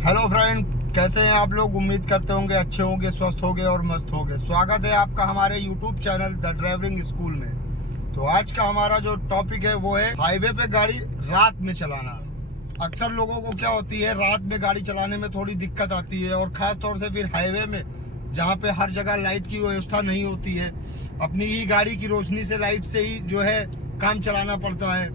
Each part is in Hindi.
हेलो फ्रेंड, कैसे हैं आप लोग। उम्मीद करते होंगे अच्छे होंगे, स्वस्थ होंगे और मस्त होंगे। स्वागत है आपका हमारे YouTube channel the driving school में। तो आज का हमारा जो टॉपिक है वो है हाईवे पे गाड़ी रात में चलाना। अक्सर लोगों को क्या होती है, रात में गाड़ी चलाने में थोड़ी दिक्कत आती है, और खास तौर से फिर हाईवे में जहाँ पे हर जगह लाइट की व्यवस्था नहीं होती है, अपनी ही गाड़ी की रोशनी से, लाइट से ही जो है काम चलाना पड़ता है।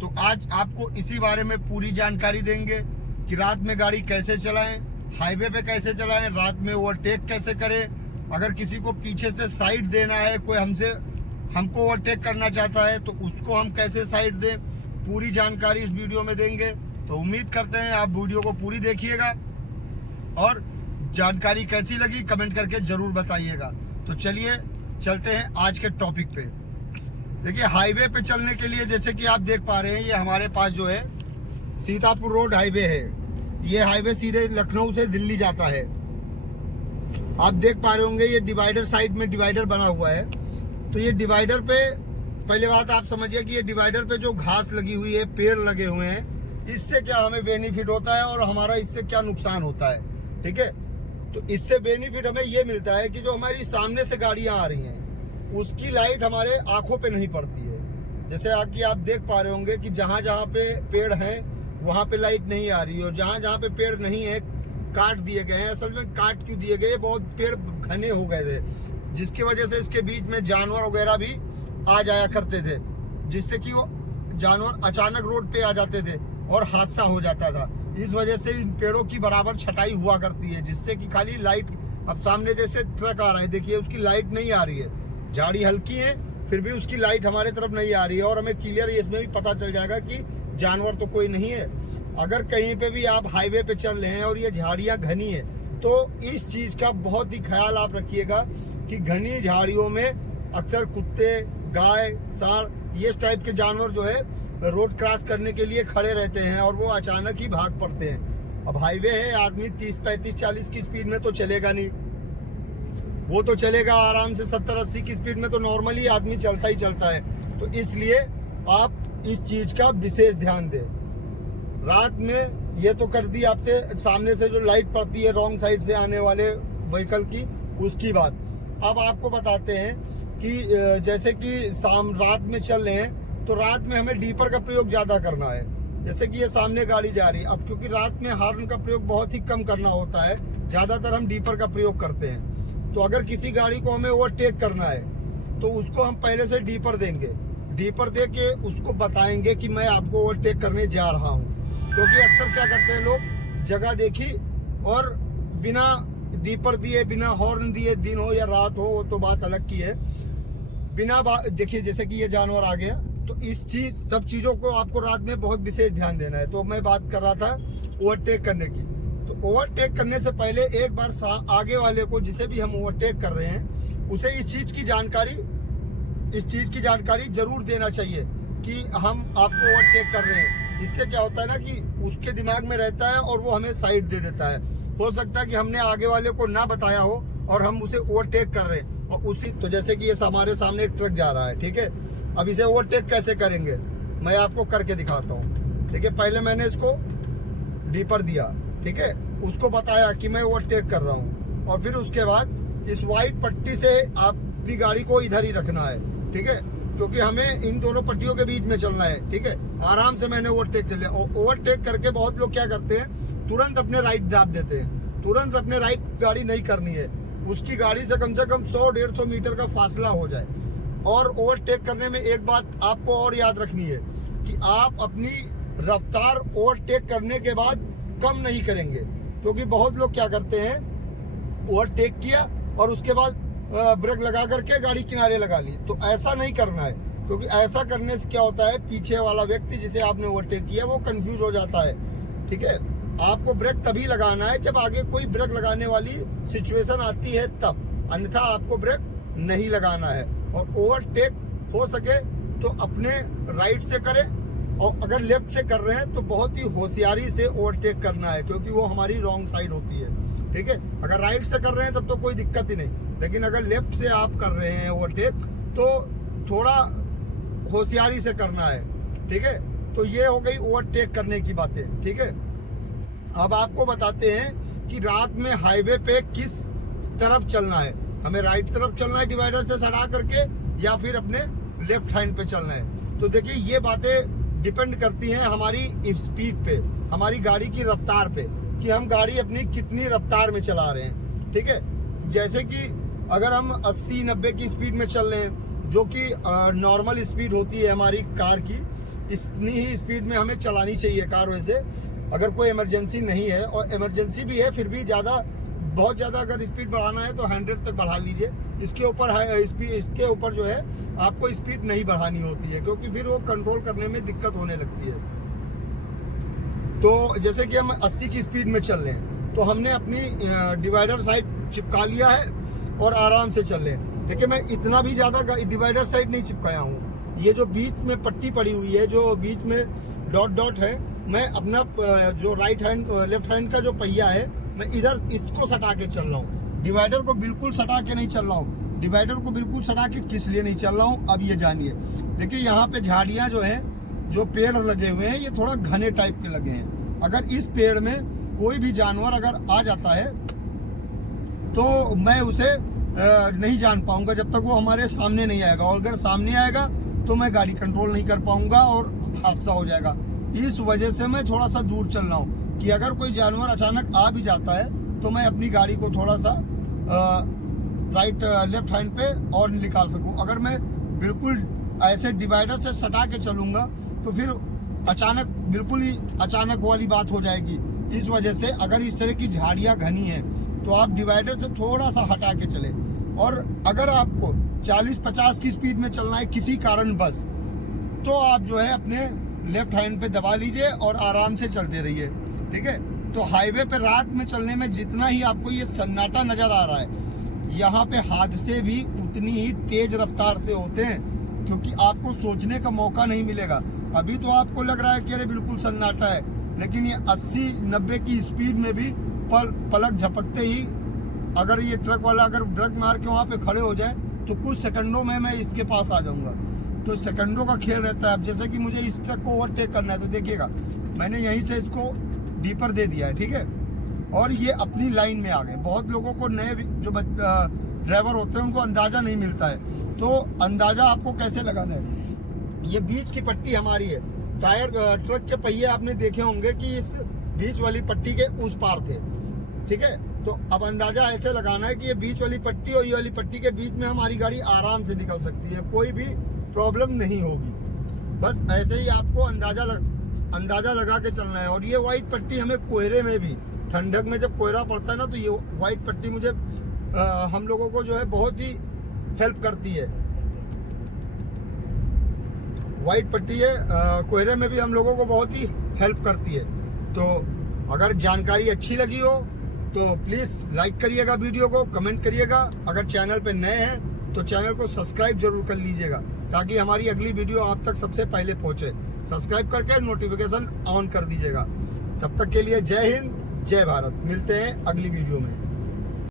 तो आज आपको इसी बारे में पूरी जानकारी देंगे कि रात में गाड़ी कैसे चलाएं, हाईवे पे कैसे चलाएं, रात में ओवरटेक कैसे करें, अगर किसी को पीछे से साइड देना है, कोई हमको ओवरटेक करना चाहता है तो उसको हम कैसे साइड दें, पूरी जानकारी इस वीडियो में देंगे। तो उम्मीद करते हैं आप वीडियो को पूरी देखिएगा और जानकारी कैसी लगी कमेंट करके जरूर बताइएगा। तो चलिए चलते हैं आज के टॉपिक पे। देखिए, हाईवे पे चलने के लिए जैसे कि आप देख पा रहे हैं, ये हमारे पास जो है सीतापुर रोड हाईवे है। ये हाईवे सीधे लखनऊ से दिल्ली जाता है। आप देख पा रहे होंगे ये डिवाइडर, साइड में डिवाइडर बना हुआ है। तो ये डिवाइडर पे पहले बात आप समझिए कि ये डिवाइडर पे जो घास लगी हुई है, पेड़ लगे हुए हैं, इससे क्या हमें बेनिफिट होता है और हमारा इससे क्या नुकसान होता है। ठीक है, तो इससे बेनिफिट हमें ये मिलता है कि जो हमारी सामने से गाड़ियां आ रही हैं उसकी लाइट हमारे आंखों पे नहीं पड़ती है। जैसे कि आप देख पा रहे होंगे कि जहां जहां पे पेड़ हैं वहां पे लाइट नहीं आ रही है, और जहां जहां पे पेड़ नहीं है काट दिए गए हैं। असल में काट क्यों दिए गए, बहुत पेड़ घने हो गए थे, जिसकी वजह से इसके बीच में जानवर वगैरह भी आ जाया करते थे, जिससे कि वो जानवर अचानक रोड पे आ जाते थे और हादसा हो जाता था। इस वजह से इन पेड़ों की बराबर छटाई हुआ करती है, जिससे कि खाली लाइट, अब सामने जैसे ट्रक आ रहा है, देखिए उसकी लाइट नहीं आ रही है, झाड़ी हल्की है फिर भी उसकी लाइट हमारे तरफ नहीं आ रही है, और हमें क्लियर इसमें भी पता चल जाएगा कि जानवर तो कोई नहीं है। अगर कहीं पे भी आप हाईवे पे चल रहे हैं और ये झाड़ियां घनी है तो इस चीज का बहुत ही ख्याल आप रखिएगा कि घनी झाड़ियों में अक्सर कुत्ते, गाय, सांड, ये टाइप के जानवर जो है रोड क्रॉस करने के लिए खड़े रहते हैं और वो अचानक ही भाग पड़ते हैं। अब हाईवे है, आदमी 30, 35, 40 की स्पीड में तो चलेगा नहीं, वो तो चलेगा आराम से 70, 80 की स्पीड में, तो नॉर्मली आदमी चलता ही चलता है। तो इसलिए आप इस चीज का विशेष ध्यान दें। रात में ये तो कर दी आपसे, सामने से जो लाइट पड़ती है रॉन्ग साइड से आने वाले व्हीकल की, उसकी बात। अब आपको बताते हैं कि जैसे कि रात में चल रहे हैं तो रात में हमें डीपर का प्रयोग ज्यादा करना है। जैसे कि ये सामने गाड़ी जा रही है, अब क्योंकि रात में हॉर्न का प्रयोग बहुत ही कम करना होता है, ज्यादातर हम डीपर का प्रयोग करते हैं। तो अगर किसी गाड़ी को हमें ओवरटेक करना है तो उसको हम पहले से डीपर देंगे, डीपर दे के उसको बताएंगे कि मैं आपको ओवरटेक करने जा रहा हूं। क्योंकि अक्सर क्या करते हैं लोग, जगह देखी और बिना डीपर दिए, बिना हॉर्न दिए, दिन हो या रात हो वो तो बात अलग की है, बिना देखिए जैसे कि ये जानवर आ गया, तो इस सब चीजों को आपको रात में बहुत विशेष ध्यान देना है। तो मैं बात कर रहा था ओवरटेक करने की। तो ओवरटेक करने से पहले एक बार आगे वाले को, जिसे भी हम ओवरटेक कर रहे हैं, उसे इस चीज की जानकारी जरूर देना चाहिए कि हम आपको ओवरटेक कर रहे हैं। इससे क्या होता है ना कि उसके दिमाग में रहता है और वो हमें साइड दे देता है। हो सकता है कि हमने आगे वाले को ना बताया हो और हम उसे ओवरटेक कर रहे हैं, और उसी तो जैसे कि ये हमारे सामने एक ट्रक जा रहा है, ठीक है। अब इसे ओवरटेक कैसे करेंगे मैं आपको करके दिखाता हूँ। देखिए, पहले मैंने इसको डीपर दिया, ठीक है, उसको बताया कि मैं ओवरटेक कर रहा हूँ, और फिर उसके बाद इस व्हाइट पट्टी से अपनी गाड़ी को इधर ही रखना है, ठीक है, क्योंकि हमें इन दोनों पट्टियों के बीच में चलना है। ठीक है, आराम से मैंने ओवरटेक कर लिया। और ओवरटेक करके बहुत लोग क्या करते हैं, तुरंत अपने राइट दाब देते हैं। तुरंत अपने राइट गाड़ी नहीं करनी है, उसकी गाड़ी से कम 100-150 मीटर का फासला हो जाए। और ओवरटेक करने में एक बात आपको और याद रखनी है कि आप अपनी रफ्तार ओवरटेक करने के बाद कम नहीं करेंगे, क्योंकि बहुत लोग क्या करते हैं, ओवरटेक किया और उसके बाद ब्रेक लगा करके गाड़ी किनारे लगा ली। तो ऐसा नहीं करना है, क्योंकि ऐसा करने से क्या होता है, पीछे वाला व्यक्ति जिसे आपने ओवरटेक किया वो कंफ्यूज हो जाता है। ठीक है, आपको ब्रेक तभी लगाना है जब आगे कोई ब्रेक लगाने वाली सिचुएशन आती है तब, अन्यथा आपको ब्रेक नहीं लगाना है। और ओवरटेक हो सके तो अपने राइट से करें, और अगर लेफ्ट से कर रहे हैं तो बहुत ही होशियारी से ओवरटेक करना है, क्योंकि वो हमारी रॉन्ग साइड होती है। ठीक है, अगर राइट से कर रहे हैं तब तो कोई दिक्कत ही नहीं, लेकिन अगर लेफ्ट से आप कर रहे हैं ओवरटेक तो थोड़ा होशियारी से करना है। ठीक है, तो ये हो गई ओवरटेक करने की बातें। ठीक है, अब आपको बताते हैं कि रात में हाईवे पे किस तरफ चलना है, हमें राइट तरफ चलना है डिवाइडर से सटा करके या फिर अपने लेफ्ट हैंड पे चलना है। तो देखिए ये बातें डिपेंड करती हैं हमारी स्पीड पे, हमारी गाड़ी की रफ्तार पे, कि हम गाड़ी अपनी कितनी रफ्तार में चला रहे हैं। ठीक है, जैसे कि अगर हम 80-90 की स्पीड में चल रहे हैं, जो कि नॉर्मल स्पीड होती है हमारी कार की, इतनी ही स्पीड में हमें चलानी चाहिए कार। वैसे अगर कोई इमरजेंसी नहीं है, और इमरजेंसी भी है फिर भी बहुत ज़्यादा अगर स्पीड बढ़ाना है तो 100 तक बढ़ा लीजिए। इसके ऊपर जो है आपको स्पीड नहीं बढ़ानी होती है, क्योंकि फिर वो कंट्रोल करने में दिक्कत होने लगती है। तो जैसे कि हम 80 की स्पीड में चल रहे हैं, तो हमने अपनी डिवाइडर साइड चिपका लिया है और आराम से चल रहे हैं। देखिए मैं इतना भी ज़्यादा डिवाइडर साइड नहीं चिपकाया हूँ। ये जो बीच में पट्टी पड़ी हुई है, जो बीच में डॉट है, मैं अपना जो लेफ्ट हैंड का जो पहिया है, मैं इधर इसको सटा के चल रहा हूँ। डिवाइडर को बिल्कुल सटा के नहीं चल रहा हूँ। डिवाइडर को बिल्कुल सटा के किस लिए नहीं चल रहा हूँ, अब ये जानिए। देखिए यहाँ पे झाड़ियाँ जो हैं, जो पेड़ लगे हुए हैं, ये थोड़ा घने टाइप के लगे हैं। अगर इस पेड़ में कोई भी जानवर अगर आ जाता है तो मैं उसे नहीं जान पाऊंगा जब तक वो हमारे सामने नहीं आएगा, और अगर सामने आएगा तो मैं गाड़ी कंट्रोल नहीं कर पाऊंगा और हादसा हो जाएगा। इस वजह से मैं थोड़ा सा दूर चल रहा हूँ कि अगर कोई जानवर अचानक आ भी जाता है तो मैं अपनी गाड़ी को थोड़ा सा लेफ्ट हैंड पे और निकाल सकूं। अगर मैं बिल्कुल ऐसे डिवाइडर से सटा के चलूंगा तो फिर बिल्कुल ही अचानक वाली बात हो जाएगी। इस वजह से अगर इस तरह की झाड़ियाँ घनी हैं तो आप डिवाइडर से थोड़ा सा हटा के चले, और अगर आपको 40-50 की स्पीड में चलना है किसी कारण बस, तो आप जो है अपने लेफ्ट हैंड पे दबा लीजिए और आराम से चलते रहिए। ठीक है, तो हाईवे पे रात में चलने में जितना ही आपको ये सन्नाटा नजर आ रहा है, यहाँ पे हादसे भी उतनी ही तेज रफ्तार से होते हैं, क्योंकि आपको सोचने का मौका नहीं मिलेगा। अभी तो आपको लग रहा है कि अरे बिल्कुल सन्नाटा है, लेकिन ये 80-90 की स्पीड में भी पलक झपकते ही अगर ये ट्रक वाला अगर ब्रेक मार के वहाँ पे खड़े हो जाए तो कुछ सेकंडों में मैं इसके पास आ जाऊंगा। तो सेकंडों का खेल रहता है। अब जैसे कि मुझे इस ट्रक को ओवरटेक करना है, तो देखिएगा मैंने यहीं से इसको डीपर दे दिया है। ठीक है, और ये अपनी लाइन में आ गए। बहुत लोगों को नए जो ड्राइवर होते हैं उनको अंदाजा नहीं मिलता है। तो अंदाजा आपको कैसे लगाना है, ये बीच की पट्टी हमारी है। टायर ट्रक के पहिए आपने देखे होंगे कि इस बीच वाली पट्टी के उस पार थे। ठीक है, तो अब अंदाजा ऐसे लगाना है कि ये बीच वाली पट्टी और ये वाली पट्टी के बीच में हमारी गाड़ी आराम से निकल सकती है, कोई भी प्रॉब्लम नहीं होगी। बस ऐसे ही आपको अंदाजा लगा के चलना है। और ये वाइट पट्टी हमें कोहरे में भी, ठंडक में जब कोहरा पड़ता है ना, तो ये वाइट पट्टी मुझे हम लोगों को जो है बहुत ही हेल्प करती है। वाइट पट्टी है, कोहरे में भी हम लोगों को बहुत ही हेल्प करती है। तो अगर जानकारी अच्छी लगी हो तो प्लीज़ लाइक करिएगा, वीडियो को कमेंट करिएगा। अगर चैनल पे नए हैं तो चैनल को सब्सक्राइब जरूर कर लीजिएगा, ताकि हमारी अगली वीडियो आप तक सबसे पहले पहुंचे। सब्सक्राइब करके नोटिफिकेशन ऑन कर दीजिएगा। तब तक के लिए जय हिंद, जय भारत। मिलते हैं अगली वीडियो में।